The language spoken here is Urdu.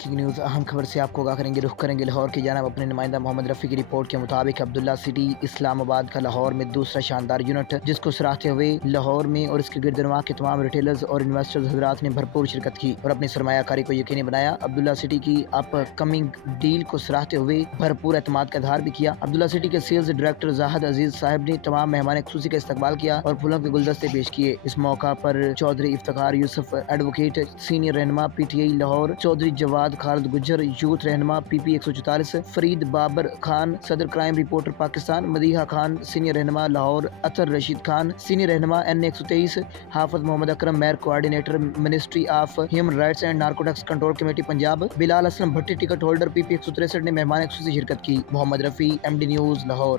بریکنگ نیوز اہم خبر سے آپ کو آگاہ کریں گے. رخ کریں گے لاہور کی جانب. اپنے نمائندہ محمد رفیع کی رپورٹ کے مطابق عبداللہ سٹی اسلام آباد کا لاہور میں دوسرا شاندار یونٹ جس کو سراہتے ہوئے لاہور میں اور اس کے گرد نواح کے تمام ریٹیلرز اور انویسٹرز حضرات نے بھرپور شرکت کی اور اپنی سرمایہ کاری کو یقینی بنایا. عبداللہ سٹی کی اپ کمنگ ڈیل کو سراہتے ہوئے بھرپور اعتماد کا اظہار بھی کیا. عبداللہ سٹی کے سیلز ڈائریکٹر زاہد عزیز صاحب نے تمام مہمان خصوصی کا استقبال کیا اور پھولوں کے گلدستے پیش کیے. اس موقع پر چودھری افتخار یوسف ایڈوکیٹ سینئر رہنما P T I Lahore, Chaudhry Jawad Khalid Gujjar youth رہنما پی پی 144، فرید بابر خان صدر crime reporter Pakistan, Madiha Khan senior رہنما لاہور، اطہر رشید خان سینئر رہنما این 123، حافظ محمد اکرم mayor coordinator ministry of human rights and narcotics control committee Punjab, Bilal Aslam Bhatti ticket holder پی پی 163 نے مہمان خصوصی شرکت کی. محمد Rafi, M D news Lahore.